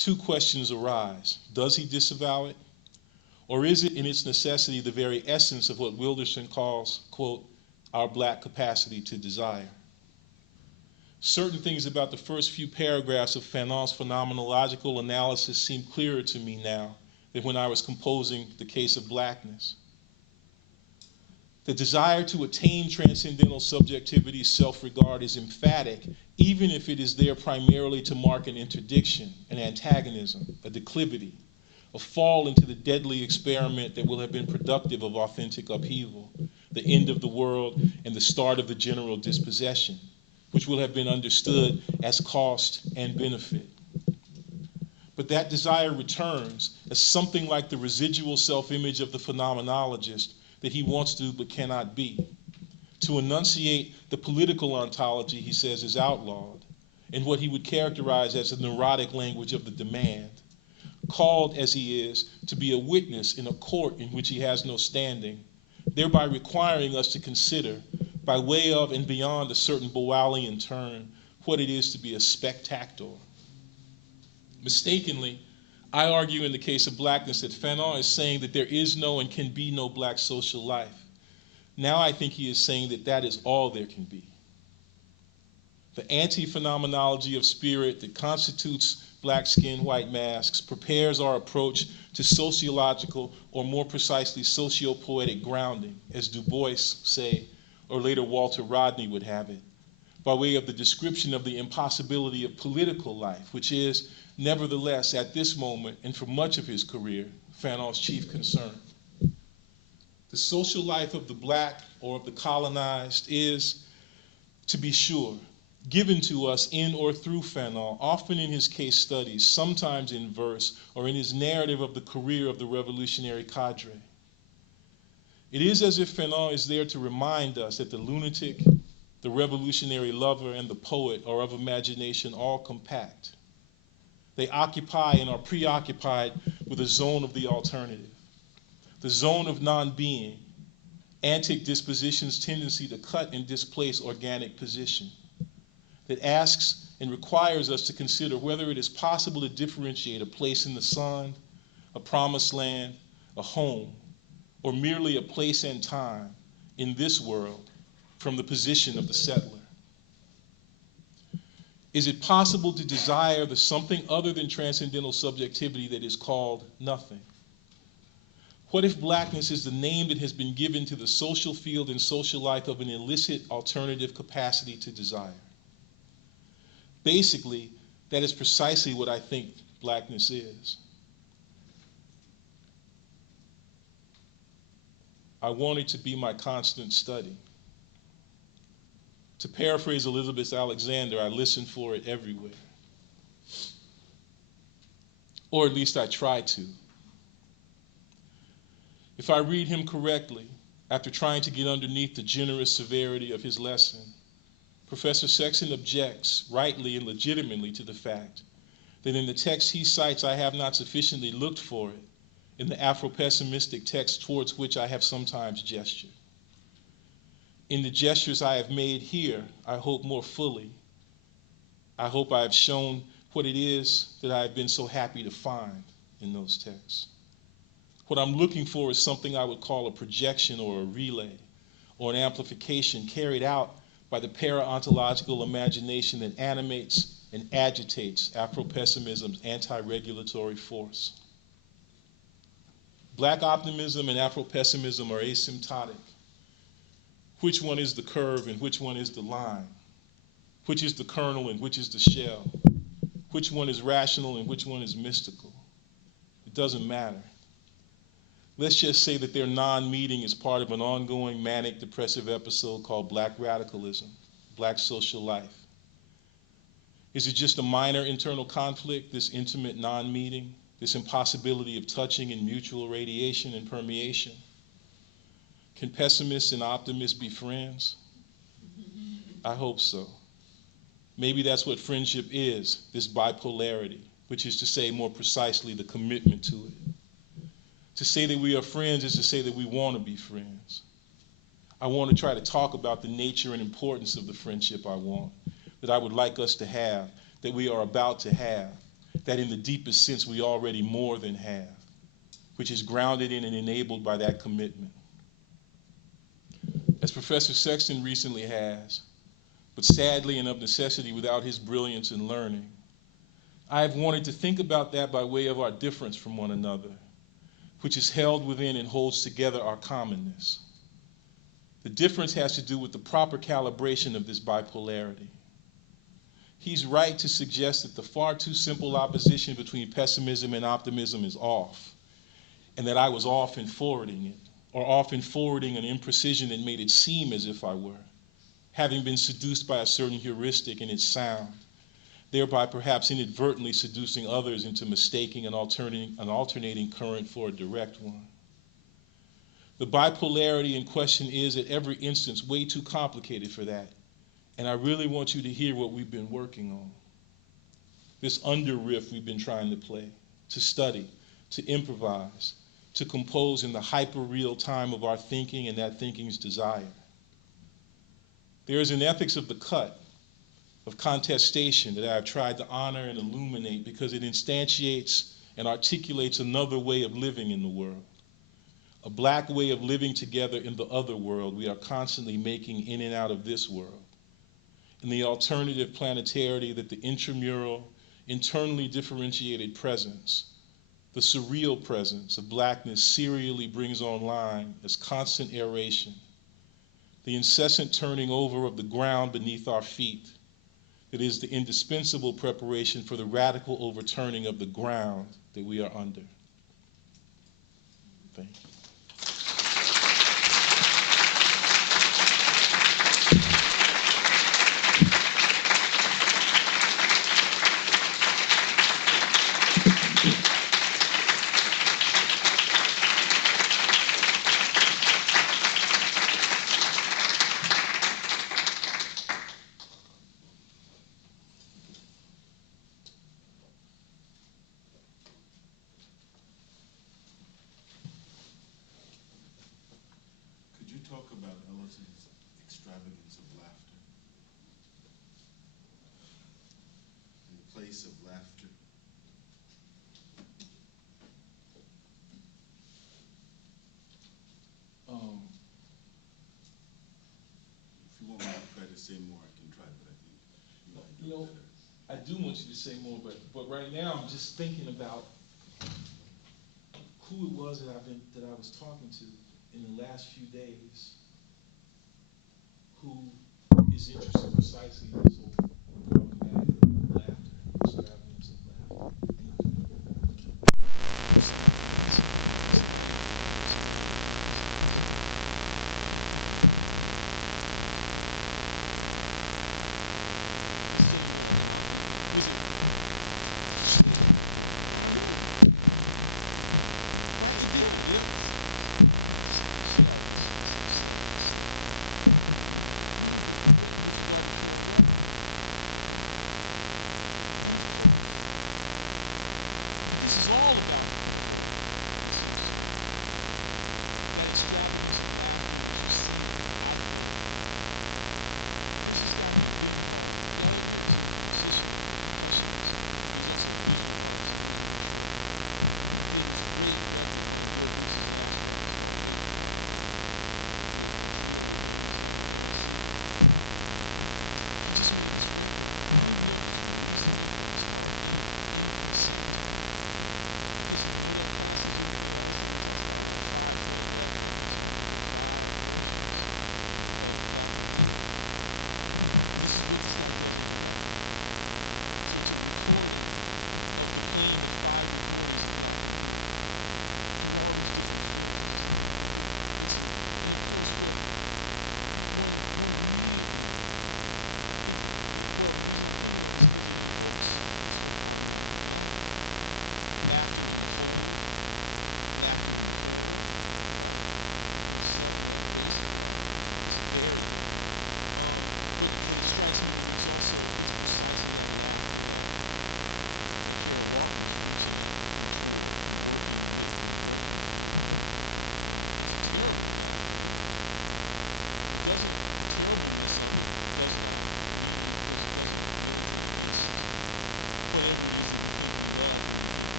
two questions arise. Does he disavow it? Or is it in its necessity the very essence of what Wilderson calls, quote, our black capacity to desire? Certain things about the first few paragraphs of Fanon's phenomenological analysis seem clearer to me now than when I was composing The Case of Blackness. The desire to attain transcendental subjectivity, self-regard is emphatic, even if it is there primarily to mark an interdiction, an antagonism, a declivity, a fall into the deadly experiment that will have been productive of authentic upheaval, the end of the world and the start of the general dispossession, which will have been understood as cost and benefit. But that desire returns as something like the residual self-image of the phenomenologist that he wants to but cannot be. To enunciate the political ontology, he says, is outlawed, in what he would characterize as a neurotic language of the demand, called as he is to be a witness in a court in which he has no standing, thereby requiring us to consider, by way of and beyond a certain Bowalian turn, what it is to be a spectator. Mistakenly, I argue in The Case of Blackness that Fanon is saying that there is no and can be no black social life. Now I think he is saying that that is all there can be. The anti-phenomenology of spirit that constitutes black skin, white masks prepares our approach to sociological, or more precisely socio-poetic grounding, as Du Bois say, or later Walter Rodney would have it, by way of the description of the impossibility of political life, which is, nevertheless, at this moment and for much of his career, Fanon's chief concern. The social life of the black or of the colonized is, to be sure, given to us in or through Fanon, often in his case studies, sometimes in verse, or in his narrative of the career of the revolutionary cadre. It is as if Fanon is there to remind us that the lunatic, the revolutionary lover, and the poet are of imagination all compact. They occupy and are preoccupied with a zone of the alternative, the zone of non-being, antic disposition's tendency to cut and displace organic position, that asks and requires us to consider whether it is possible to differentiate a place in the sun, a promised land, a home, or merely a place and time in this world from the position of the settler. Is it possible to desire the something other than transcendental subjectivity that is called nothing? What if blackness is the name that has been given to the social field and social life of an illicit alternative capacity to desire? Basically, that is precisely what I think blackness is. I want it to be my constant study. To paraphrase Elizabeth Alexander, I listen for it everywhere. Or at least I try to. If I read him correctly, after trying to get underneath the generous severity of his lesson, Professor Sexton objects, rightly and legitimately, to the fact that in the text he cites I have not sufficiently looked for it in the Afro-pessimistic text towards which I have sometimes gestured. In the gestures I have made here, I hope more fully. I hope I have shown what it is that I have been so happy to find in those texts. What I'm looking for is something I would call a projection or a relay or an amplification carried out by the para-ontological imagination that animates and agitates Afro-pessimism's anti-regulatory force. Black optimism and Afro-pessimism are asymptotic. Which one is the curve and which one is the line? Which is the kernel and which is the shell? Which one is rational and which one is mystical? It doesn't matter. Let's just say that their non-meeting is part of an ongoing manic depressive episode called Black radicalism, Black social life. Is it just a minor internal conflict, this intimate non-meeting, this impossibility of touching and mutual radiation and permeation? Can pessimists and optimists be friends? I hope so. Maybe that's what friendship is, this bipolarity, which is to say more precisely the commitment to it. To say that we are friends is to say that we want to be friends. I want to try to talk about the nature and importance of the friendship I want, that I would like us to have, that we are about to have, that in the deepest sense we already more than have, which is grounded in and enabled by that commitment. As Professor Sexton recently has, but sadly and of necessity without his brilliance and learning, I have wanted to think about that by way of our difference from one another, which is held within and holds together our commonness. The difference has to do with the proper calibration of this bipolarity. He's right to suggest that the far too simple opposition between pessimism and optimism is off, and that I was off in forwarding it, or off in forwarding an imprecision that made it seem as if I were, having been seduced by a certain heuristic in its sound, thereby perhaps inadvertently seducing others into mistaking an alternating current for a direct one. The bipolarity in question is, at every instance, way too complicated for that, and I really want you to hear what we've been working on. This under riff we've been trying to play, to study, to improvise, to compose in the hyper-real time of our thinking and that thinking's desire. There is an ethics of the cut, of contestation, that I have tried to honor and illuminate because it instantiates and articulates another way of living in the world, a black way of living together in the other world we are constantly making in and out of this world, and the alternative planetarity that the intramural, internally differentiated presence, the surreal presence of blackness serially brings online as constant aeration, the incessant turning over of the ground beneath our feet, that is the indispensable preparation for the radical overturning of the ground that we are under. Thank you. Could you talk about Ellison's extravagance of laughter and the place of laughter? If you want me to try to say more, I can try, but I think you can do it better. I do want you to say more, but right now I'm just thinking about who it was that I was talking to in the last few days, who is interested precisely in this whole problem.